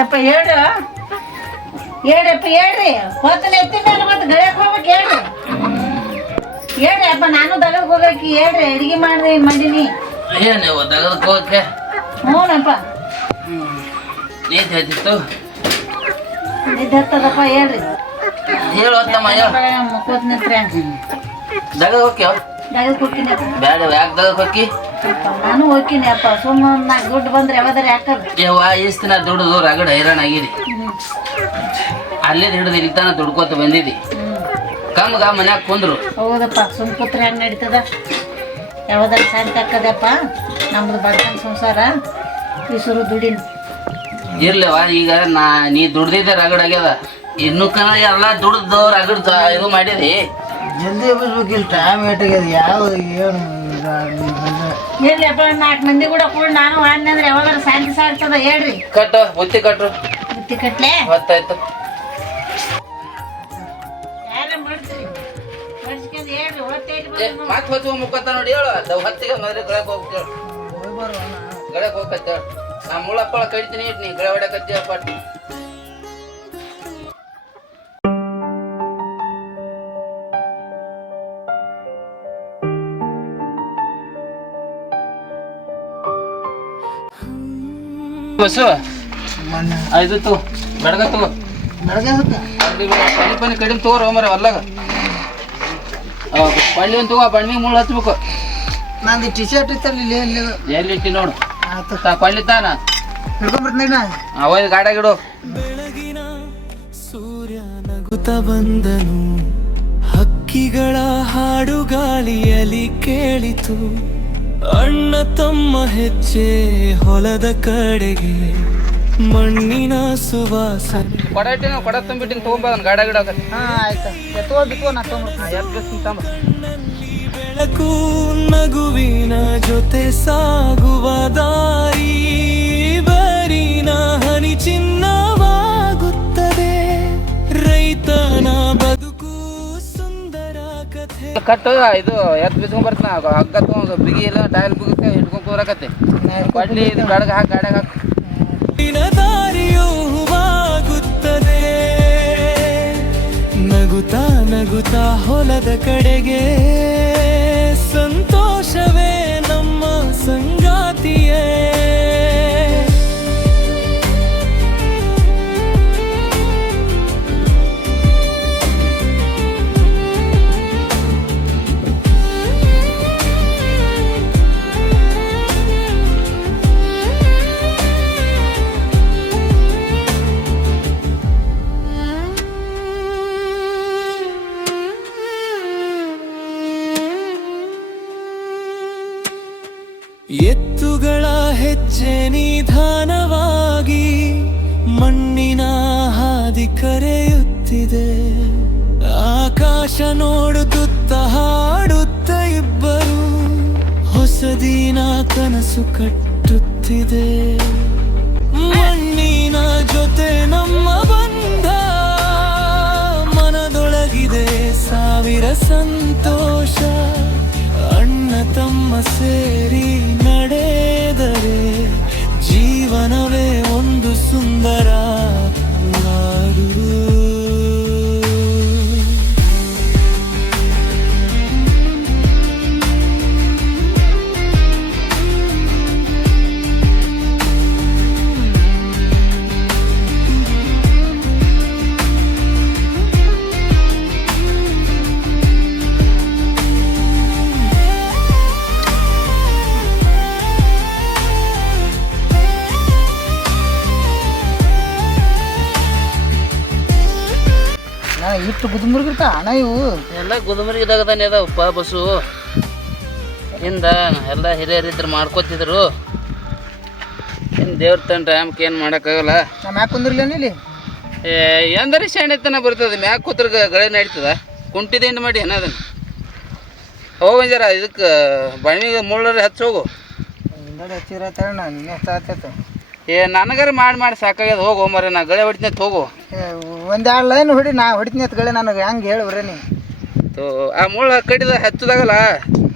ಯಪ್ಪ ಹೇಳ್ರಿ ಹೇಳ್ರಿಪ್ಪ ಹೇಳ್ರಿ ಹೊತ್ತನ ಎತ್ತಿ ಮೇಲೆ ಮತ್ತೆ ಗಳಕ್ ಹೋಗ್ಬೇಕು ಹೇಳ್ರಿ ಅಪ್ಪ ನಾನು ದಗದಕ್ಕೆ ಹೋಗಕ್ಕೆ ಹೇಳ್ರಿ ಅಡಿಗೆ ಮಾಡ್ರಿ ಮಾಡೀನಿ ಏನು ದಗದಕ್ಕೆ ಹೋಗಕ್ಕೆ ಹ್ಞೂನಪ್ಪ ನೀತ್ ಹೇಳ್ತಿತ್ತು ನಿದ್ದೆ ಹತ್ತದಪ್ಪ ಹೇಳ್ರಿ ಹೇಳು ಅಂತಮ್ಮ ಮುಕ್ಕೋತ್ ನಿಂತ್ರಿ ದಗದ ಹೋಗ್ಯಾವ ದಗದಕ್ಕೆ ಹೋಗ್ತೀನಿ ಬ್ಯಾಡ ಯಾಕೆ ದಗದಕ್ಕೆ ಹೋಗಿ ನಾನು ಹೋಗ್ತೀನಿ ಅಪ್ಪ ಸುಮ್ಮನೆ ನಾಲ್ಕು ದುಡ್ಡು ಬಂದ್ರೆ ಯಾವ್ದಾರ ಯಾಕಲ್ಲ ಯವ್ವ ಈಸ್ ದಿನ ದುಡ್ದು ರಗಡ ಹೈರಾಣ ಆಗಿದೆ ಅಲ್ಲಿದ್ ಹಿಡಿದು ಇಲ್ಲಿ ತನ ದುಡ್ಕೋತ ಬಂದಿದ್ದಿ ಕಮ್ಗ ಮನ್ಯಾಗ ಕುಂದ್ರು ಹೌದಪ್ಪ ಸುಮ್ ಕೂತ್ರೆ ಹೆಂಗ್ ನಡೀತದ ಯಾವ್ದಾರ ಸಾಂತಿ ಹಾಕದಪ್ಪ ನಮ್ದು ಬಡ್ತನ ಸಂಸಾರ ಈಸರು ದುಡಿನ ಇರ್ಲವ ಈಗ ನೀ ದುಡ್ದಿದ್ದೆ ರಗಡ್ ಆಗ್ಯದ ಇನ್ನು ಎಲ್ಲ ದುಡ್ದು ರಗಡ್ ಇದು ಮಾಡಿದಿ ಜಲ್ದಿ ಎಬ್ಬಿಸ್ಬೇಕಿಲ್ಲ ಟೈಮ್ ಏಟಾಗ್ಯದ ಯಾವ ಏನು ಇರ್ಲಿಯಪ್ಪ 4 ಮಂದಿ ಕೂಡ ಕೂಡ ನಾನು ವಾಡ್ನೆ ಅಂದ್ರೆ ಯಾವಾಗಾರ ಶಾಂತಿ ಸಾಗ್ತದ ಹೇಳ್ರಿ ಕಟ್ಟು ಬುತ್ತಿ ಕಟ್ರು ಬುತ್ತಿ ಕಟ್ಲೆ ಹೊತ್ತಾಯ್ತು ಯಾರ ಮಾಡ್ತೀರಿ ಮಡ್ಸ್ಕೊಂಡ್ ಹೇಳ್ರಿ ಮತ್ ಹೊತ್ತು ಮುಖತ್ತ ನೋಡಿ ಹೇಳು ಹೊತ್ತಿಗೆ ಮದ್ರಿ ಗಳಕ್ ಹೋಗ್ತೇಳು ಗಳಕ್ ಹೋಗತ್ತ ನಾ ಮುಳಪ್ಪಳ ಕಡಿತೀನಿ ನೀ ಗಳ ಹೊಡಕತ್ತೀಯ ಪಟ್ ಬಸ್ಸು ಇದು ತಗೋ ಬೆಳಗ ತಗೋ ಪನಿ ಕಡಿಮೆ ತಗೋರ ಮರ ಹೊಲ್ಲಾಗ ಪಳ್ಳಿ ಒಂದು ತಗೋ ಬಣ್ಣಿ ಮುಳ್ಳು ಹಚ್ಬೇಕು ನಂದು ಟಿ ಶರ್ಟ್ ಇತ್ತಲ್ಲ ಇಲ್ಲಿ ಎಲ್ಲಿ ಇಟ್ಟಿ ನೋಡು ಆಯ್ತು ಪಳ್ಳಿ ತಾನ ಹಿಡ್ಕೊಂಡ್ಬರ್ತೀನಿ ಅವೈದು ಗಾಡಿಯಾಗಿಡು ಬೆಳಗಿನ ಸೂರ್ಯ ನಗುತ್ತ ಬಂದನು ಹಕ್ಕಿಗಳ ಹಾಡು ಗಾಳಿಯಲ್ಲಿ ಕೇಳಿತು ಅಣ್ಣ ತಮ್ಮ ಹೆಜ್ಜೆ ಹೊಲದ ಕಡೆಗೆ ಮಣ್ಣಿನ ಸುವಾಸನೆ ಕೊಡ ಇಟ್ಟಿನ ಕೊಡ ತುಂಬಿಟ್ಟಿನ ತಗೊಂಬ ಗಾಡ ಗಿಡ ಹಾಂ ಆಯ್ತು ಎತ್ತೋ ಬಿತ್ತು ನಾ ಕಣ್ಣಲ್ಲಿ ಬೆಳಕು ನಗುವಿನ ಜೊತೆ ಸಾಗುವ ದಾರಿ ಬರಿನ ಹನಿ ಚಿನ್ನವಾಗುತ್ತದೆ ರೈತನ ಬದುಕು ಸುಂದರ ಕಥೆ ಕಟ್ಟು ಇದು ಎತ್ ಬಿದ್ಕೊಂಡ್ ಬರ್ತಾನ ಹಗ್ಗ ತಗೊಂಡು ಬಿಗಿ ಇಲ್ಲ ಟೈಲ್ ಬಿಗಕ್ಕೆ ಹಿಡ್ಕೊಂಡ್ ಕೂರಕತ್ತೆ ಕೊಡ್ಲಿ ಇದು ಗಡಗ ಹಾಕಿ ಗಾಡ್ಯಾಗ ಹಾಕಿ ದಾರಿಯೂ ಹೂವಾಗುತ್ತದೆ ನಗುತ್ತಾ ನಗುತ್ತಾ ಹೊಲದ ಕಡೆಗೆ ಸಂತೋಷವೇ ನಮ್ಮ ಸಂಗಾತಿಯೇ ಎತ್ತುಗಳ ಹೆಜ್ಜೆ ನಿಧಾನವಾಗಿ ಮಣ್ಣಿನ ಹಾದಿ ಕರೆಯುತ್ತಿದೆ ಆಕಾಶ ನೋಡುತ್ತ ಹಾಡುತ್ತ ಇಬ್ಬರು ಹೊಸದಿನ ಕನಸು ಕಟ್ಟುತ್ತಿದೆ ಮಣ್ಣಿನ ಜೊತೆ ನಮ್ಮ ಬಂಧ ಮನದೊಳಗಿದೆ ಸಾವಿರ ಸಂತೋಷ ಅಣ್ಣ ತಮ್ಮ ಸೇರಿ ನಡೆದರೆ ಜೀವನವೇ ಒಂದು ಸುಂದರ ನಾಡು ಇಷ್ಟು ಗುದುಮುರ್ಗಿರ್ತಾ ಅಣ್ಣ ಇವು ಎಲ್ಲ ಗುದುಮರಿಗಿದಾಗದಾನೆ ಅದಾವಪ್ಪ ಬಸ್ಸು ಹಿಂದ ಎಲ್ಲ ಹಿರಿಯರಿದ್ರು ಮಾಡ್ಕೋತಿದ್ರು ಇನ್ನು ದೇವ್ರ ತನ್ನ ಟೈಮ್ಗೆ ಏನು ಮಾಡೋಕ್ಕಾಗಲ್ಲ ನಮ್ಮ ಯಾಕೆ ಕುಂದಿರ್ಲೇನು ಇಲ್ಲಿ ಎಂದರೆ ಶಾಣೆತನ ಬರ್ತದೆ ಮ್ಯಾಕ್ ಕೂತ್ರ ಗಳೆ ನಡೀತದ ಕುಂಟಿದಿಂದ ಮಾಡಿ ಏನದನ್ನು ಹೋಗಿ ಜರ ಇದಕ್ಕೆ ಬಣ್ಣಿಗೆ ಮುಳ್ಳರಿ ಹಚ್ಚಿ ಹೋಗು ಹಚ್ಚಿರತ್ತ ನಿನ್ನೆ ಹಚ್ಚಾತೈತೆ ನನಗಾರ ಮಾಡಿ ಸಾಕಾಗ್ಯದ ಹೋಗು ಮರ ನಾ ಗಳೆ ಹೊಡಿತೀನಿ ಹೋಗು ಒಂದೆರಡು ಲೈನ್ ಹೊಡಿ ನಾ ಹೊಡಿತೀನಿ ಅತ್ಗಳೆ ನನಗೆ ಹೆಂಗೆ ಹೇಳಿವ್ರೆ ನೀ ಆ ಮುಳ್ಳು ಕಡಿದ ಹಚ್ಚದಾಗಲ್ಲ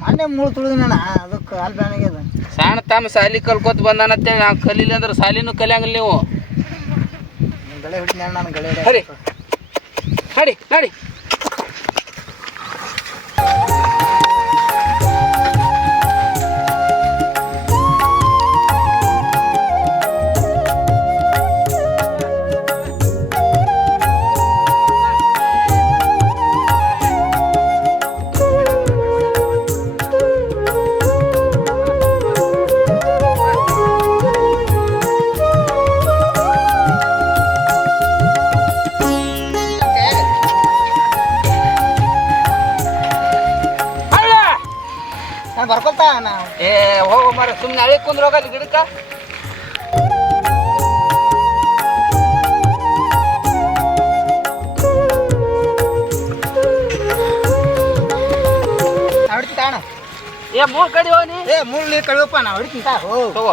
ಮೊನ್ನೆ ಮುಳ್ಳು ತುಳಿದಣ್ಣ ಅದಕ್ಕೆ ಅಲ್ಲಿ ಬ್ಯಾಣಿಗ್ಯದ ಸಣ್ಣ ತಮ್ಮ ಸಾಲಿ ಕಲ್ಕೋತ ಬಂದಾನಂತೇಳಿ ನಾವು ಕಲೀಲಿ ಅಂದ್ರೆ ಸಾಲಿನೂ ಕಲಿಯಂಗಿಲ್ಲ ನೀವು ಗಳೆ ಹೊಡಿತೀನಿ ನಾನು ಗಳೆ ಹರಿ ನಡಿ ನಡಿ ನಾನು ಬರ್ಕೊಳ್ತಾ ನಾ ಏ ಹೋಗೋ ಮರ ಸುಮ್ಮನೆ ಅಳಿ ಕುಂದ್ರ ಹೋಗಲ್ಲಿ ಗಿಡಕ್ಕ ಹೊಡಿತೀನಿ ತಾಣ ಏ ಮೂರ್ ಕಡೆ ಹೋಗಿ ಏ ಮೂರು ನೀರು ಕಳಿಯಪ್ಪ ನಾ ಹೊಡಿತೀನಿ ತಾ ಹೋ ತಗೋ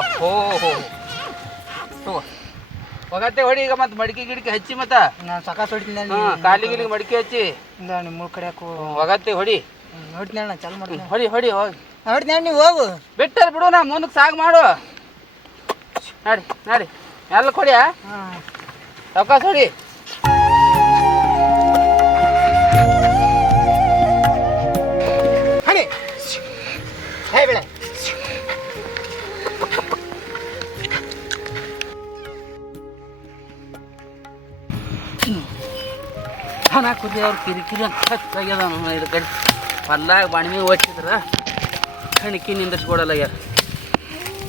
ತಗೋ ಹೋಗತ್ತೆ ಹೊಡಿ ಈಗ ಮತ್ತೆ ಮಡಿಕೆ ಗಿಡಕ್ಕೆ ಹಚ್ಚಿ ಮತ್ತ ನಾನು ಸಕಾಸ್ ಹೊಡಿತೀನಿ ಕಾಲಿಗೆ ಮಡಿಕೆ ಹಚ್ಚಿ ಇಲ್ಲ ನಿಮ್ಮ ಮೂರು ಕಡೆ ಹಾಕು ಹೋಗತ್ತೆ ಹೊಡಿ ಹೊಡಿತೀನಿ ನಾ ಚಾಲು ಮಾಡ್ತೀನಿ ಹೊಡಿ ಹೊಡಿ ಹೋಗಿ ಹೊಡಿತೀನಿ ನೀವು ಹೋಗು ಬಿಟ್ಟರ್ ಬಿಡು ನಾ ಮುಂದಕ್ಕೆ ಸಾಗ್ ಮಾಡು ನಡಿ ನಡಿ ಎಲ್ಲ ಕೊಡಿಯ ಹಾಂ ಅವಕಾಶ ಹೊಡಿ ಹಣಿ ಹೇ ಬೆಳೆ ಹಣ ಕುದಿ ಅವ್ರು ಕಿರಿಕಿರಿ ಅಂತ ಹಚ್ಚಾಗ್ಯದ ಇದು ಕಡೆ ಪಲ್ಲಾಗ ಬಾಣ್ಮಿ ಓಚಿದ್ರ ಕಣಿಕಿ ನಿಂದಿರ್ಸ್ಕೊಡಲ್ಲ ಯಾರು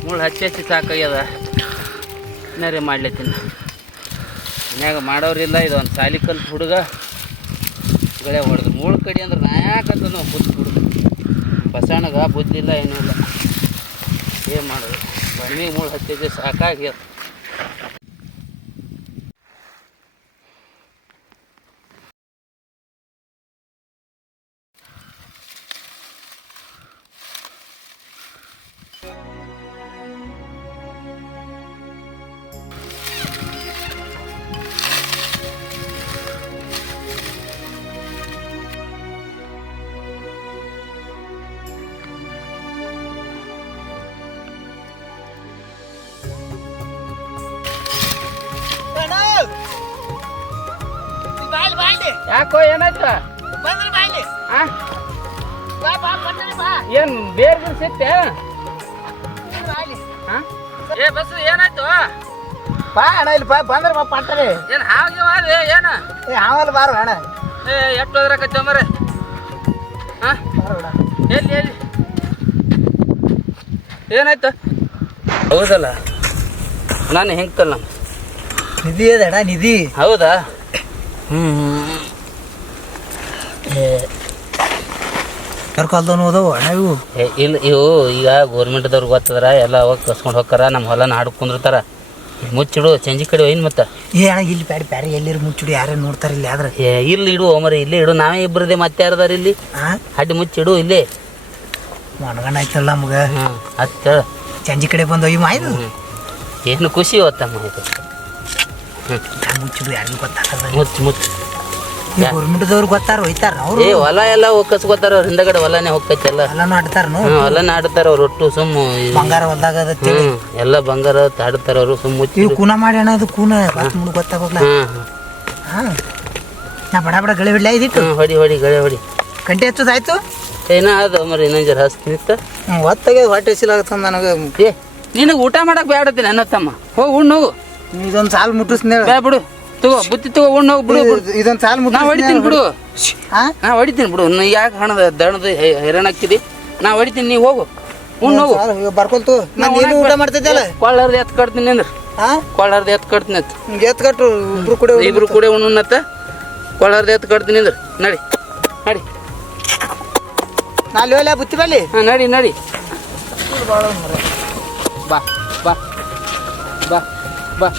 ಮುಳ್ಳು ಹಚ್ಚಿ ಸಾಕಾಗ್ಯದ ನರೇ ಮಾಡ್ಲತ್ತೀನಿ ಮನ್ಯಾಗ ಮಾಡೋರಿಲ್ಲ ಇದು ಒಂದು ಸಾಲಿ ಕಲ್ತು ಹುಡುಗ ಗಳೆ ಹೊಡೆದು ಮುಳ್ಳು ಕಡಿ ಅಂದ್ರೆ ನಾ ಯಾಕಂತ ನಾವು ಬುದ್ಧಿ ಹುಡುಗ ಬಸಣ್ಣಗ ಬುದ್ಧಿ ಇಲ್ಲ ಏನೂ ಇಲ್ಲ ಏನು ಮಾಡೋದು ಬಾಣ್ಮಿಗೆ ಮುಳ್ಳು ಹಚ್ಚಿ ಸಾಕಾಗ್ಯದ ಯಾಕೋ ಏನಾಯ್ತು ಬಂದ್ರಿ ಬಾಯ್ಲಿ ಹಾಂ ಬಾ ಬಾ ಬಂದ್ರಿ ಬಾ ಏನು ಬೇರೆ ಸಿಕ್ತೆ ಬಾಯ್ಲಿ ಹಾಂ ಏ ಬಸ್ ಏನಾಯ್ತು ಬಾ ಅಣ್ಣ ಇಲ್ಲಿ ಬಾ ಬಂದ್ರೆ ಬಾ ಪಟ್ಟರಿ ಏನು ಹಾಗೆ ಏನು ಏ ಆಮೇಲೆ ಬಾರು ಅಣ್ಣ ಏ ಎಷ್ಟು ಹೋದ್ರಕತ್ತ ಮರೆ ಹಾಂ ಬಾರು ಅಣ್ಣ ಎಲ್ಲಿ ಎಲ್ಲಿ ಏನಾಯ್ತು ಹೌದಲ್ಲ ನಾನು ಹೆಂಗ್ತಲ್ಲ ನಿಧಿ ಅದ ಅಣ್ಣ ನಿಧಿ ಹೌದಾ ಕರ್ಕೊಲ್ದವನು ಹೋದವು ಅಣ್ಣ ಇವು ಇಲ್ಲ ಇವು ಈಗ ಗೋರ್ಮೆಂಟ್ದವ್ರಿಗೆ ಗೊತ್ತದ್ರ ಎಲ್ಲ ಹೋಗಿ ಕಸ್ಕೊಂಡು ಹೋಗ್ತಾರ ನಮ್ಮ ಹೊಲನ ಹಾಡು ಕುಂದಿರ್ತಾರ ಮುಚ್ಚಿಡು ಸಂಜೆ ಕಡೆ ಒಯ್ನು ಮತ್ತೆ ಏ ಅಣ್ಣ ಇಲ್ಲಿ ಬ್ಯಾಡ ಬ್ಯಾರೆ ಎಲ್ಲಿರು ಮುಚ್ಚಿಡು ಯಾರೇ ನೋಡ್ತಾರೆ ಇಲ್ಲಿ ಆದ್ರೆ ಇಲ್ಲಿ ಇಡು ಮರಿ ಇಲ್ಲೇ ಇಡು ನಾವೇ ಇಬ್ಬರದೇ ಮತ್ತೆ ಯಾರದಾರ ಇಲ್ಲಿ ಹಾಂ ಅಡ್ಡಿ ಮುಚ್ಚಿಡು ಇಲ್ಲೇ ಮನಗಣ್ಣ ಆಯ್ತಲ್ಲ ನಮ್ಗೆ ಹಾಂ ಹತ್ತ ಸಂಜೆ ಕಡೆ ಬಂದು ಇವು ಆಯ್ತು ಏನು ಖುಷಿ ಇವತ್ತಮ್ಮ ಇದು ಮುಚ್ಚಿಡು ಯಾರಿಗೂ ಗೊತ್ತಾಗಲ್ಲ ಮುಚ್ಚು ಮುಚ್ಚು ಈ ಗೌರ್ಮೆಂಟ್ದವ್ರು ಗೊತ್ತಾರ ಹೋಯ್ತಾರ ಅವ್ರು ಏ ಹೊಲ ಎಲ್ಲ ಒಕ್ಕಸ್ಕೋತಾರ ಅವ್ರ ಹಿಂದಗಡೆ ಹೊಲನೇ ಹೋಗ್ತೈತಿ ಎಲ್ಲ ಎಲ್ಲಾನು ಆಡ್ತಾರ ಹೊಲನ ಆಡ್ತಾರ ಅವ್ರು ಒಟ್ಟು ಸುಮ್ಮ ಬಂಗಾರ ಹೊಲ್ದಾಗ ಅದ ಎಲ್ಲ ಬಂಗಾರ ಆಡ್ತಾರ ಅವರು ಸುಮ್ಮ ಮುಚ್ಚಿ ಇವು ಕೂನ ಮಾಡಿ ಅಣ್ಣ ಅದು ಕೂನ ಮುಂದೆ ಗೊತ್ತಾಗೋಗ್ಲ ಹಾಂ ನಾ ಬಡ ಬಡ ಗಳೆ ಬಿಡ್ಲ ಇದಿಟ್ಟು ಹೊಡಿ ಹೊಡಿ ಗಳೆ ಹೊಡಿ ಗಂಟೆ ಹಚ್ಚೋದಾಯ್ತು ಏನ ಅದ ಮರಿ ಇನ್ನೊಂದು ಜರ ಹಸ್ ನಿಂತ ಹೊತ್ತಾಗ ಹೊಟ್ಟೆ ಹಸಿಲಾಗತ್ತ ನನಗೆ ಏ ನಿನಗೆ ಊಟ ಮಾಡಕ್ ಬೇಡತ್ತೀನಿ ಅನ್ನತ್ತಮ್ಮ ಹೋಗಿ ಉಣ್ಣು ಹೋಗು ಇದೊಂದು ಸಾಲು ಮುಟ್ಟಿಸ್ನೇ ಬೇ ಬಿಡು ತಗೋ ಬುತ್ತಿ ತಗೋ ಉಣ್ಣು ಹೋಗಿ ಬಿಡು ಇದೊಂದು ಸಾಲು ನಾ ಮುಟ್ಟಿಸ್ ಹೊಡಿತೀನಿ ಬಿಡು ಹಾಂ ನಾ ಹೊಡಿತೀನಿ ಬಿಡು ನೀ ಯಾಕೆ ಹಣದ ದಣದ ಹೈರಾಣ ಹಾಕ್ತಿದಿ ನಾ ಹೊಡಿತೀನಿ ನೀ ಹೋಗು ಉಣ್ಣು ಹೋಗು ಬರ್ಕೊಳ್ತು ನಾನು ಏನು ಊಟ ಮಾಡ್ತಿದ್ದಲ್ಲ ಕೊಳ್ಳಾರ್ದು ಎತ್ ಕಟ್ತೀನಿ ಅಂದ್ರೆ ಹಾಂ ಕೊಳ್ಳಾರ್ದು ಎತ್ ಕಟ್ತೀನಿ ಅಂತ ಎತ್ ಕಟ್ಟು ಇಬ್ರು ಕೂಡ ಇಬ್ರು ಕೂಡ ಉಣ್ಣುನ್ನತ್ತ ಕೊಳ್ಳಾರ್ದು ಎತ್ ಕಟ್ತೀನಿ ಅಂದ್ರೆ ನಡಿ ನಡಿ ನಾಳೆ ಹೋಗ್ಲಾ ಬುತ್ತಿ ಬಲ್ಲಿ ಹಾಂ ನಡಿ ನಡಿ ಬಾ ಬಾ ಬಾ ಬಾ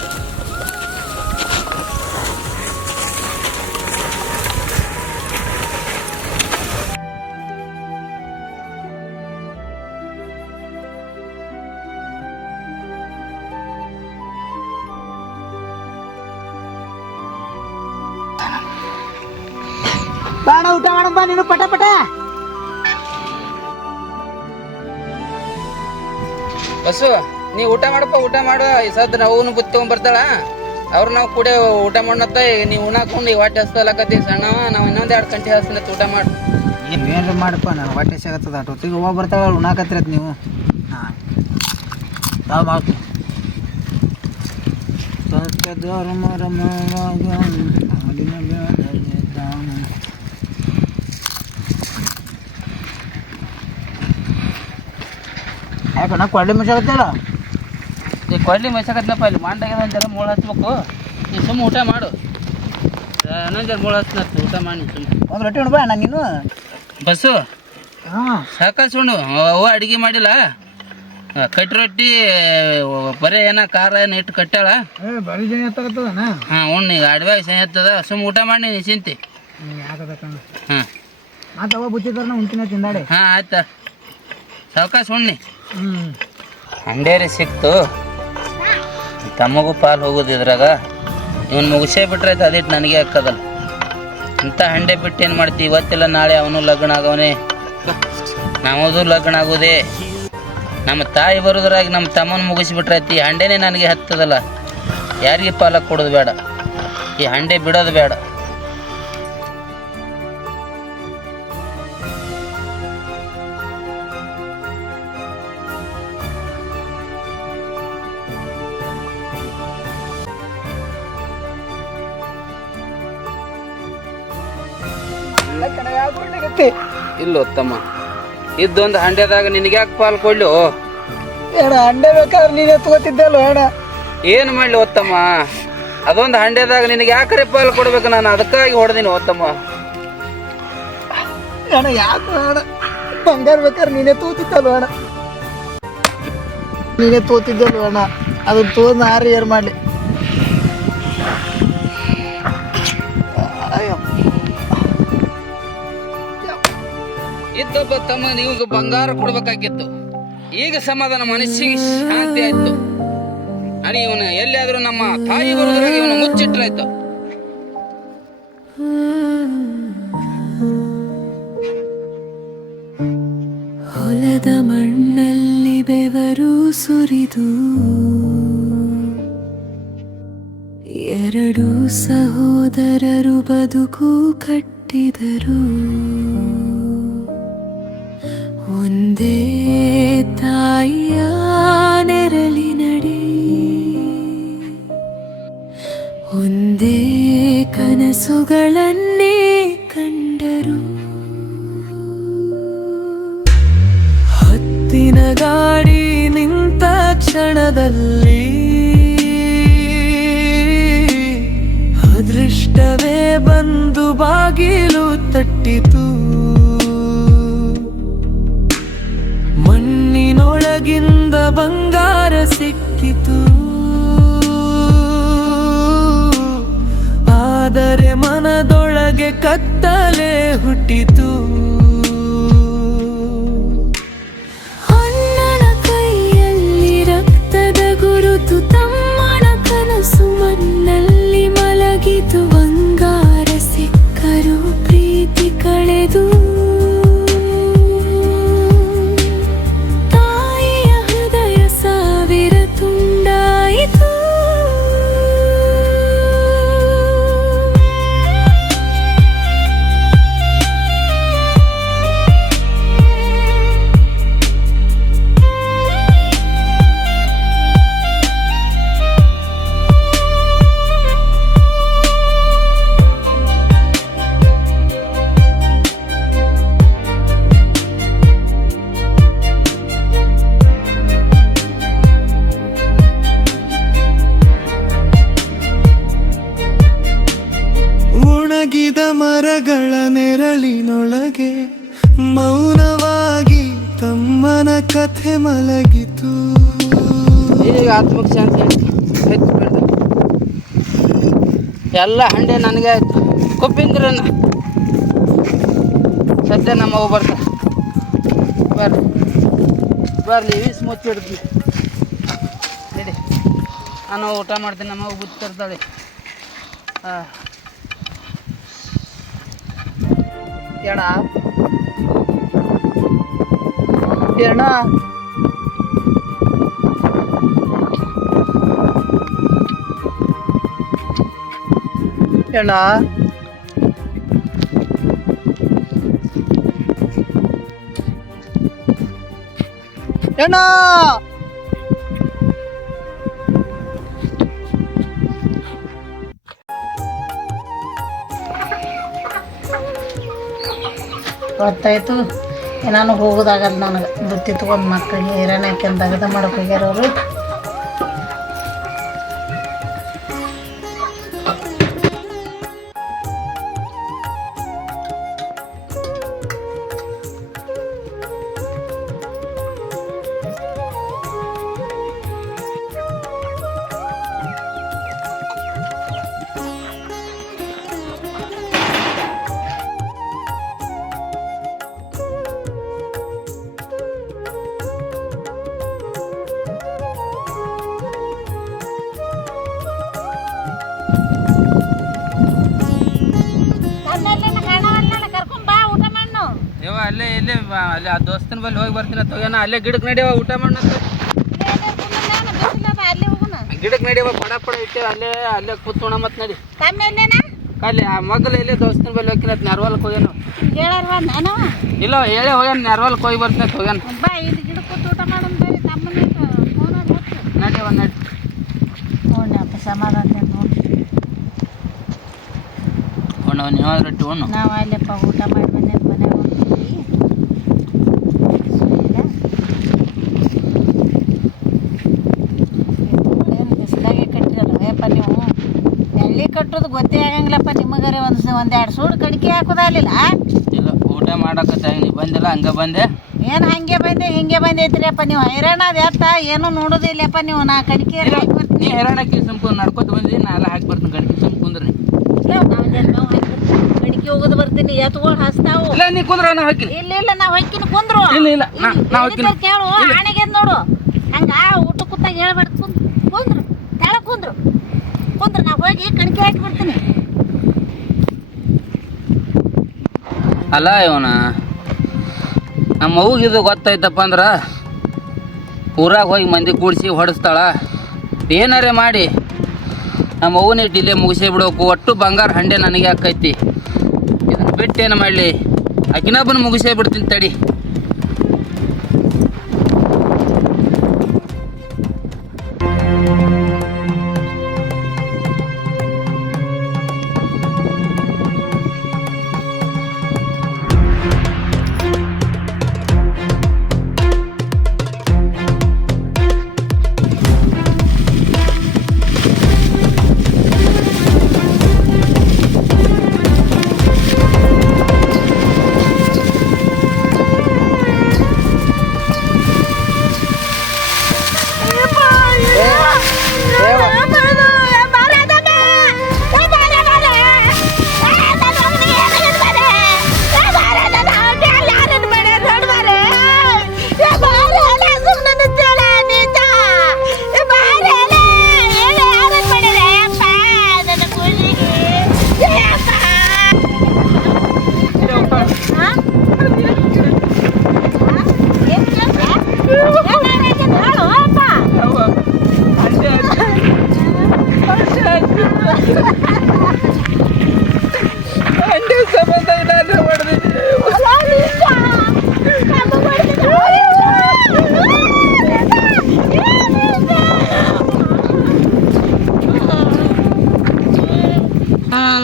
ಬಾಣ ಊಟ ಮಾಡಮ್ಮ ನೀನು ಪಟ ಪಟ ಬಸ್ಸು ನೀ ಊಟ ಮಾಡಪ್ಪ ಊಟ ಮಾಡು ಈ ಸದ್ ಅವನು ಬುತ್ತಿ ತಗೊಂಡ್ ಬರ್ತಾಳ ಅವ್ರು ನಾವು ಕೂಡ ಊಟ ಮಾಡತ್ತ ನೀವು ಉಣ್ಣಾಕೊಂಡು ಈ ಹೊಟ್ಟೆ ಹಸ್ತಲಕತ್ತಿ ಸಣ್ಣವ ನಾವು ಇನ್ನೊಂದು 2 ಗಂಟೆ ಹಸ್ತಿನ ಊಟ ಮಾಡಿ ಏನ್ರಿ ಮಾಡಪ್ಪ ನಾನು ಹೊಟ್ಟೆ ಸಿಗತ್ತದ ಅಷ್ಟೊತ್ತಿಗೆ ಹೋಗಿ ಬರ್ತಾವಲ್ಲ ಉಣ್ಣಾಕತ್ತಿರತ್ ನೀವು ಹಾಂ ನಾವು ಮಾಡ್ತೀವಿ ಯಾಕಣ್ಣ ಕೊಡ್ಲಿ ಮಿಸಾಗತ್ತಲ್ಲ ಈ ಕೊಡ್ಲಿ ಮೈಸಕತ್ನಪ್ಪ ಇಲ್ಲಿ ಮಾಡಾಗ್ಯದ ಒಂಥರ ಮೂಳು ಹಚ್ಬೇಕು ನೀ ಸುಮ್ಮ ಊಟ ಮಾಡು ಇನ್ನೊಂದು ಮೂಳು ಹಚ್ನತ್ತು ಊಟ ಮಾಡಿ ಸುಮ್ಮ ಒಂದು ರೊಟ್ಟಿ ಉಣ್ಬಾ ಅಣ್ಣ ನೀನು ಬಸ್ಸು ಹಾಂ ಸಾಕಾಸು ಉಣ್ಣು ಅವ್ವ ಅಡುಗೆ ಮಾಡಿಲ್ಲ ಕಟ್ಟಿ ರೊಟ್ಟಿ ಬರೀ ಖಾರ ಏನು ಇಟ್ಟು ಕಟ್ಟಾಳ ಬರೀ ಜನ ಎತ್ತಾಗತ್ತದಣ್ಣ ಹಾಂ ಉಣ್ಣು ಈಗ ಅಡ್ವಾಗ ಸಹ ಎತ್ತದ ಸುಮ್ಮ ಊಟ ಮಾಡಿ ನೀ ಚಿಂತೆ ಯಾಕದಕ್ಕಣ್ಣ ಹಾಂ ಮತ್ತೆ ಅವ ಬುತ್ತಿದಾರ ಉಂಟಿನ ತಿಂದಾಡೆ ಹಾಂ ಆಯ್ತಾ ಸಾವಕಾಶ ಉಣ್ಣಿ ಹ್ಞೂ ಹಂಡೇರಿ ಸಿಕ್ತು ತಮ್ಮಗೂ ಪಾಲು ಹೋಗೋದು ಇದ್ರಾಗ ಇವನು ಮುಗಿಸೇ ಬಿಟ್ರೆ ಅದಿಟ್ಟು ನನಗೆ ಹಾಕದಲ್ಲ ಇಂಥ ಹಂಡೆ ಬಿಟ್ಟು ಏನು ಮಾಡ್ತೀವಿ ಇವತ್ತಿಲ್ಲ ನಾಳೆ ಅವನು ಲಗ್ನ ಆಗವನೇ ನಮ್ಮದು ಲಗ್ನ ಆಗೋದೇ ನಮ್ಮ ತಾಯಿ ಬರೋದ್ರಾಗ ನಮ್ಮ ತಮ್ಮನ ಮುಗಿಸಿಬಿಟ್ರೈತಿ ಹಂಡೆನೇ ನನಗೆ ಹತ್ತದಲ್ಲ ಯಾರಿಗೆ ಪಾಲ ಕೊಡೋದು ಬೇಡ ಈ ಹಂಡೆ ಬಿಡೋದು ಬೇಡ ಇಲ್ಲ ತಮ್ಮ ಇದ್ದೊಂದು ಹಂಡೆದಾಗ ನಿನಗೆ ಯಾಕೆ ಪಾಲು ಕೊಡ್ಲು ಅಣ್ಣ ಹಂಡೆ ಬೇಕಾದ್ರೆ ನೀನೇ ತಗೋತಿದ್ದಲ್ಲ ಅಣ್ಣ ಏನು ಮಾಡ್ಲಿ ಓತ್ತಮ್ಮ ಅದೊಂದು ಹಂಡೆದಾಗ ನಿನಗೆ ಯಾಕರೆ ಪಾಲು ಕೊಡ್ಬೇಕು ನಾನು ಅದಕ್ಕಾಗಿ ಹೊಡೆದೀನಿ ಓತ್ತಮ್ಮ ಅಣ್ಣ ಯಾಕೆ ಅಣ್ಣ ಬಂಗಾರ ಬೇಕಾದ್ರೆ ನೀನೇ ತೋತಿದ್ದಲ್ಲ ಅಣ್ಣ ನೀನೇ ತೋತಿದ್ದಲ್ಲ ಅಣ್ಣ ಅದನ್ನ ತೋದ್ ನಾರು ಏರ್ ಮಾಡಲಿ ಇದ್ದೊಬ್ಬ ತಮ್ಮ ನೀವು ಬಂಗಾರ ಕೊಡ್ಬೇಕಾಗಿತ್ತು ಈಗ ಸಮಾಧಾನ ಮನಸ್ಸಿಗೆ ಶಾಂತಿ ಆಯ್ತು ಅಡಿ ಇವನು ಎಲ್ಲಿಯಾದ್ರೂ ನಮ್ಮ ತಾಯಿ ಬರೋದ್ರಾಗ ಇವನು ಮುಚ್ಚಿಟ್ರಾಯ್ತು ಹೊಲದ ಮಣ್ಣಲ್ಲಿ ಬೆವರು ಸುರಿದು ಎರಡು ಸಹೋದರರು ಬದುಕು ಕಟ್ಟಿದರು ಒಂದೇ ತಾಯಿಯ ನೆರಳಿನಡಿ ಒಂದೇ ಕನಸುಗಳನ್ನೇ ಕಂಡರು ಹತ್ತಿನ ಗಾಡಿ ನಿಂತ ಕ್ಷಣದಲ್ಲಿ ಅದೃಷ್ಟವೇ ಬಂದು ಬಾಗಿಲು ತಟ್ಟಿತು ಮಣ್ಣಿನೊಳಗಿಂದ ಬಂಗಾರ ಸಿಕ್ಕಿತು ಆದರೆ ಮನದೊಳಗೆ ಕತ್ತಲೆ ಹುಟ್ಟಿತು ಅಣ್ಣನ ಕೈಯಲ್ಲಿ ರಕ್ತದ ಗುರುತು ತಮ್ಮನ ಕನಸು ಮಣ್ಣಲ್ಲಿ ಮಲಗಿತು ಬಂಗಾರ ಸಿಕ್ಕರು ಪ್ರೀತಿ ಕಳೆದು ಒಣಗಿದ ಮರಗಳ ನೆರಳಿನೊಳಗೆ ಮೌನವಾಗಿ ತಮ್ಮನ ಕಥೆ ಮಲಗಿತು ಈಗ ಆತ್ಮಕ್ಕೆ ಶಾಂತಿ ಹೆಚ್ಚು ಬಿಡ್ದು ಎಲ್ಲ ಹಂಡೆ ನನಗೆ ಆಯ್ತು ಕೊಪ್ಪಿಂದ್ರನ ಸದ್ಯ ನಮ್ಮವು ಬರ್ತಾರೆ ಬರ್ಲಿ ಈಸ್ ಮುಚ್ಚಿಡ್ತೀನಿ ನಡಿ ನಾನು ಊಟ ಮಾಡ್ತೀನಿ ನಮ್ಮವು ಬುತ್ತಿರ್ತಾಳೆ ಹಾಂ ಎಣ ಎಣ ಅಣ್ಣ ಅಣ್ಣ ಗೊತ್ತಾಯ್ತು. ನಾನು ಹೋಗೋದಾಗಲ್ಲ, ನನಗೆ ಬುತ್ತಿ ತೊಗೊಂಡು ಮಕ್ಕಳಿಗೆ ಹಿರಣ್ಣ ಹಾಕ್ಯಂದು ಅಗದ ಮಾಡಕ್ಕೆ ಹೋಗ್ಯಾರ ಅವರು. ಯವ್ವ ಅಲ್ಲೇ ಇಲ್ಲೇ ಅಲ್ಲಿ ಆ ದೋಸ್ತನ ಬಲ್ಲಿ ಹೋಗಿ ಬರ್ತೀನಿ ತಗೋಣ. ಅಲ್ಲೇ ಗಿಡಕ್ಕೆ ನಡಿಯವ ಊಟ ಮಾಡೋಣ. ಗಿಡಕ್ಕೆ ನಡಿಯವ ಪಡ ಇಟ್ಟೇವ ಅಲ್ಲೇ ಅಲ್ಲೇ ಕೂತ್ಕೋಣ ಮತ್ತೆ ನಡಿ. ಅಲ್ಲಿ ಆ ಮಗಲು ಎಲ್ಲಿ ದೋಸ್ತನ ಬಲ್ಲಿ ಹೋಗಿನ ನೆರ್ವಲ್ಕ್ ಹೋಗ್ಯಾನ. ಇಲ್ಲ ಹೇಳಿ ಹೋಗ್ಯಾನ, ನೆರ್ವಲ್ಕ್ ಹೋಗಿ ಬರ್ತೀನಿ ಹೋಗ್ಯಾನ. ನಡಿಯವ ನಡಿ. ನೋಡ್ನಪ್ಪ ಸಮಾಧಾನ ನೋಡಿ. ನೀವು ರೊಟ್ಟಿ ಉಣ್ಣು. ನಾವು ಅಲ್ಲಪ್ಪ ಊಟ ಮಾಡಿ ಬಂದೆ ಮನೆಗೆ ಹೋಗ್ತೀವಿ. ಬಿಸಿಲಾಗೆ ಕಟ್ಟಿರಲ್ಲ ಯಪ್ಪ ನೀವು. ಎಲ್ಲಿ ಕಟ್ಟೋದು ಗೊತ್ತೇ ಆಗಂಗಿಲ್ಲಪ್ಪ ನಿಮಗಾರೆ. ಒಂದೆರಡು ಸೂಡು ಕಡಿಕೆ ಹಾಕೋದಾಗಲಿಲ್ಲ. ಇಲ್ಲ ಊಟ ಮಾಡಕತ್ತ ನೀ ಬಂದಿಲ್ಲ ಹಂಗ ಬಂದೆ. ಏನು ಹಂಗೆ ಬಂದೆ ಹಿಂಗೆ ಬಂದೈತ್ರಿ ಅಪ್ಪ ನೀವು. ಹೈರಾಣ ಅದು ಎತ್ತ ಏನು ನೋಡೋದಿಲ್ಲಪ್ಪ ನೀವು. ನಾ ಕಡಿಕೆ ಹಾಕಿ ಬರ್ತೀನಿ. ನೀ ಹೈರಾಣಕ್ಕೆ ಸುಮ್ಕೊಂಡು ನಡ್ಕೊತ ಬಂದಿ, ನಾ ಎಲ್ಲ ಹಾಕಿ ಬರ್ತೀನಿ ಗಡಿಗೆ ಸುಮ್ ಕುಂದ್ರಿ. ಕಡಿಕೆ ಹೋಗೋದು ಬರ್ತೀನಿ, ಎತ್ಗಳು ಹಸ್ತಾವು. ಇಲ್ಲ ನೀ ಕುಂದ್ರ ನಾ ಹಾಕಿ. ಇಲ್ಲ ನಾವು ಹೊಕ್ಕಿನ ಕುಂದ್ರು. ಇಲ್ಲ ನಾ ಹಾಕಿನ ಕೇಳು ಆಣೆಗೆ ನೋಡು. ಹಂಗ ಊಟ ಕೂತಾಗ ಹೇಳ್ಬಾರ್ದು. ಕುಂದ್ರು ತೆಳ ಕುಂದ್ರು ನಾ ಹೋಗಿ ಕಡಿಕೆ ಹಾಕಿ ಬರ್ತೀನಿ. ಅಲ್ಲ ಇವನ ನಮ್ಮ ಅವ್ಗಿದು ಗೊತ್ತಾಯ್ತಪ್ಪ ಅಂದ್ರೆ ಊರಾಗ ಹೋಗಿ ಮಂದಿ ಕೂಡಿಸಿ ಹೊಡೆಸ್ತಾಳ. ಏನಾರೇ ಮಾಡಿ ನಮ್ಮ ಅವ್ವನ ಇಟ್ಟು ಇಲ್ಲೇ ಮುಗಿಸೇ ಬಿಡೋಕು. ಒಟ್ಟು ಬಂಗಾರ ಹಂಡೆ ನನಗೆ ಹಾಕೈತಿ. ಇದನ್ನು ಬಿಟ್ಟು ಏನು ಮಾಡಲಿ, ಆಕಿನೊಬ್ಬನ ಮುಗಿಸೇ ಬಿಡ್ತೀನಿ ತಡಿ.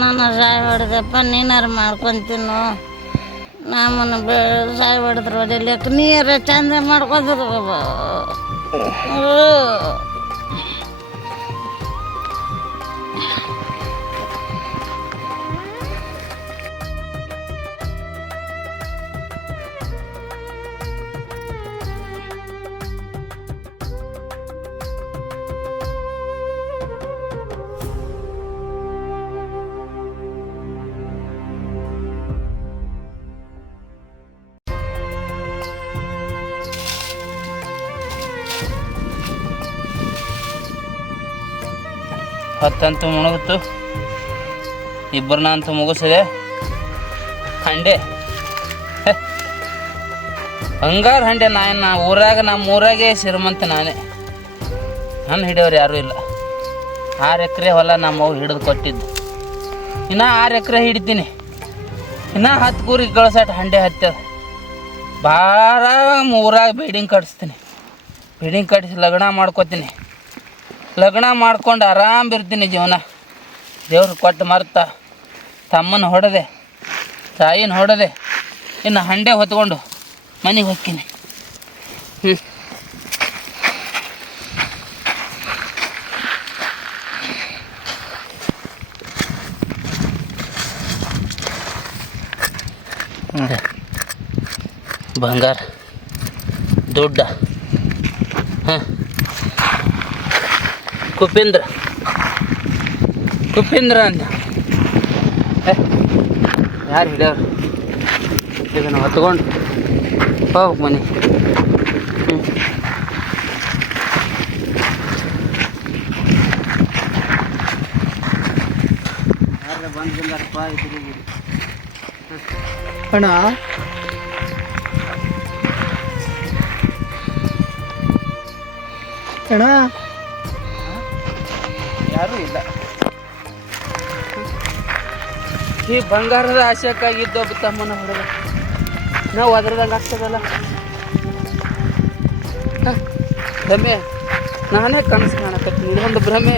ನಾನು ಸಾಯಿ ಹೊಡೆದಪ್ಪ, ನೀನಾರು ಮಾಡ್ಕೊಂತೀನು. ನಮ್ಮನ್ನು ಸಾಯಿ ಹೊಡೆದ್ರು ಹೊಡಿಲಿಕ್ಕೆ ನೀರ ಚಂದ ಮಾಡ್ಕೊದ್ರು. ಹತ್ತಂತೂ ಮುಳುಗಿತು, ಇಬ್ಬರನ್ನ ಅಂತೂ ಮುಗಿಸಿದೆ. ಹಂಡೆ ಬಂಗಾರ ಹಂಡೆ. ನಾ ಊರಾಗ ನಮ್ಮ ಊರಾಗೆ ಶ್ರೀಮಂತ ನಾನೇ. ನನ್ನ ಹಿಡಿಯೋರು ಯಾರೂ ಇಲ್ಲ. 6 ಎಕರೆ ಹೊಲ ನಮ್ಮ ಅವ್ರು ಹಿಡಿದು ಕೊಟ್ಟಿದ್ದು. ಇನ್ನ 6 ಎಕರೆ ಹಿಡಿತೀನಿ. ಇನ್ನ 10 ಕೂರಿ ಕಳ್ಸಾಟ ಹಂಡೆ ಹತ್ತದ. ಭಾಳ ಊರಾಗ ಬಿಲ್ಡಿಂಗ್ ಕಟ್ಟಿಸ್ತೀನಿ. ಬಿಲ್ಡಿಂಗ್ ಕಟ್ಟಿಸಿ ಲಗ್ನ ಮಾಡ್ಕೋತೀನಿ. ಲಗ್ನ ಮಾಡ್ಕೊಂಡು ಆರಾಮ್ ಇರ್ತೀನಿ ಜೀವನ. ದೇವ್ರು ಕೊಟ್ಟು ಮರ್ತ ತಮ್ಮನ ಹೊಡೆದೆ, ತಾಯಿನ ಹೊಡೆದೆ, ಇನ್ನು ಹಂಡೆ ಹೊತ್ಕೊಂಡು ಮನೆಗೆ ಹೋಗ್ತೀನಿ. ಬಂಗಾರ ದುಡ್ಡ ಕುಪೇಂದ್ರ ಅಂದ ಯಾರು ಹಿಡಿಯವ್ರು ಇದನ್ನು ಹೊತ್ಕೊಂಡು ಹೋಗ್ಬೇಕು ಮನೆ. ಯಾರು ಬಂದಾರಪ್ಪ ಇದ್ರಿಗೆ ಅಣ್ಣ ಅಣ್ಣ ಯಾರೂ ಇಲ್ಲ. ಈ ಬಂಗಾರದ ಆಶಯಕ್ಕಾಗಿದ್ದೊಬ್ಬ ತಮ್ಮನ ಹೊಡೆದ ನಾವು ಅದ್ರದಾಗ ಆಗ್ತದಲ್ಲ. ಭ್ರಮೆ ನಾನೇ ಕನಸು ಕಾಣಕತ್ತೀನಿ. ಇದೊಂದು ಭ್ರಮೆ.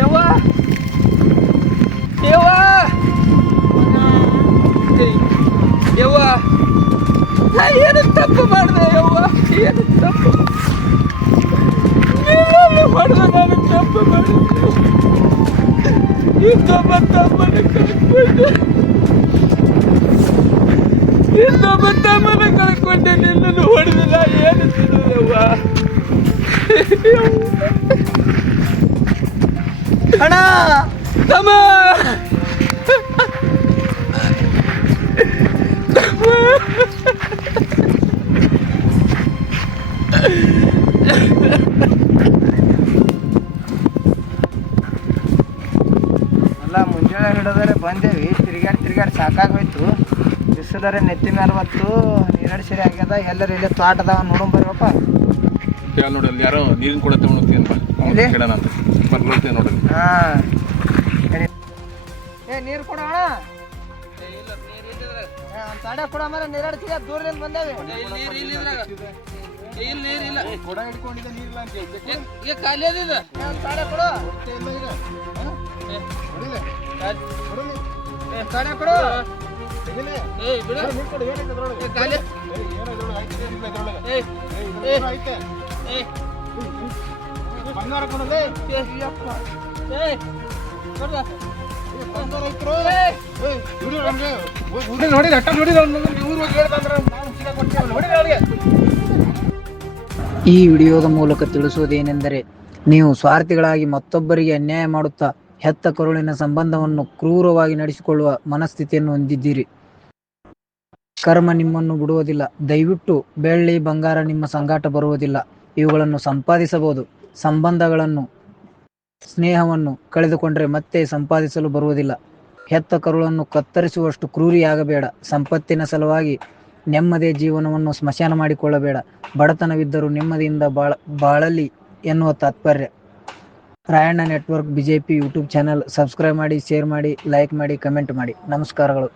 ಯವ್ವ ಯವ್ವ ಯವ್ವ ನಾ ಏನು ತಪ್ಪು ಮಾಡಿದೆ ಯವ್ವ, ಏನು ತಪ್ಪು ಮಾಡಿದೆ, ನಾನು ತಪ್ಪು ಮಾಡಿದೆ. ಇನ್ನೊಬ್ಬ ತಮ್ಮನ ಕಳ್ಕೊಂಡೆ, ಇನ್ನೊಬ್ಬ ತಮ್ಮನ ಕಳ್ಕೊಂಡೆ. ನಿನ್ನನ್ನು ಹೊಡೆದಿಲ್ಲ, ಏನು ತಿನ್ನೋದವ್ವ. ಅಣ್ಣ ತಮ್ಮ ಎಲ್ಲ ಮುಂಜಾನೆ ಹಿಡಿದರೆ ಬಂದೇವಿ. ತಿರ್ಗಾಡಿ ಸಾಕಾಗೋಯ್ತು. ಬಿಸಿಲರೆ ನೆತ್ತಿ ಮೇಲೆ ಬತ್ತು. ನೀರಡಿ ಸರಿ ಆಗ್ಯದ. ಎಲ್ಲರೂ ಇಲ್ಲೇ ತೋಟ ಅದಾವ, ನೋಡೋಣ ಬರ್ರಪ್ಪ. ನೋಡಿ ಅಲ್ಲಿ ಯಾರೋ ನೀರಿನ ಕೂಡ ತಗೊಂಡು ನೋಡಲಿ. ಹಾಂ ನೀರು ಕೊಡೋಣ. ತಡೆ ಕೊಡ ಮರ ನೀರಾಡಿ ಸಿಗ ದೂರದಿಂದ ಬಂದೇವಿ. ಕೊಡ ಹಿಡ್ಕೊಂಡಿದ್ದೆ ನೀರಿಲ್ಲ ಅಂತ ಖಾಲಿ ಅದ. ತಡೆ ಕೊಡು, ತಡೆ ಕೊಡು. ಬಂಗಾರ ಕೊಡಲೇ ನೋಡಿ ಅಟ್ಟ ನೋಡಿ ಈ ವಿಡಿಯೋದ ಮೂಲಕ ತಿಳಿಸುವುದೇನೆಂದರೆ, ನೀವು ಸ್ವಾರ್ಥಿಗಳಾಗಿ ಮತ್ತೊಬ್ಬರಿಗೆ ಅನ್ಯಾಯ ಮಾಡುತ್ತಾ ಹೆತ್ತ ಕರುಳಿನ ಸಂಬಂಧವನ್ನು ಕ್ರೂರವಾಗಿ ನಡೆಸಿಕೊಳ್ಳುವ ಮನಸ್ಥಿತಿಯನ್ನು ಹೊಂದಿದ್ದೀರಿ. ಕರ್ಮ ನಿಮ್ಮನ್ನು ಬಿಡುವುದಿಲ್ಲ. ದಯವಿಟ್ಟು ಬೆಳ್ಳಿ ಬಂಗಾರ ನಿಮ್ಮ ಸಂಗಾಟ ಬರುವುದಿಲ್ಲ. ಇವುಗಳನ್ನು ಸಂಪಾದಿಸಬಹುದು. ಸಂಬಂಧಗಳನ್ನು, ಸ್ನೇಹವನ್ನು ಕಳೆದುಕೊಂಡ್ರೆ ಮತ್ತೆ ಸಂಪಾದಿಸಲು ಬರುವುದಿಲ್ಲ. ಹೆತ್ತ ಕರುಳನ್ನು ಕತ್ತರಿಸುವಷ್ಟು ಕ್ರೂರಿಯಾಗಬೇಡ. ಸಂಪತ್ತಿನ ಸಲುವಾಗಿ ನೆಮ್ಮದಿಯ ಜೀವನವನ್ನು ಸ್ಮಶಾನ ಮಾಡಿಕೊಳ್ಳಬೇಡ. ಬಡತನವಿದ್ದರೂ ನೆಮ್ಮದಿಯಿಂದ ಬಾಳಲಿ ಎನ್ನುವ ತಾತ್ಪರ್ಯ. Rayanna network BJP YouTube channel subscribe ಮಾಡಿ, ಶೇರ್ ಮಾಡಿ, ಲೈಕ್ ಮಾಡಿ, ಕಮೆಂಟ್ ಮಾಡಿ. ನಮಸ್ಕಾರಗಳು.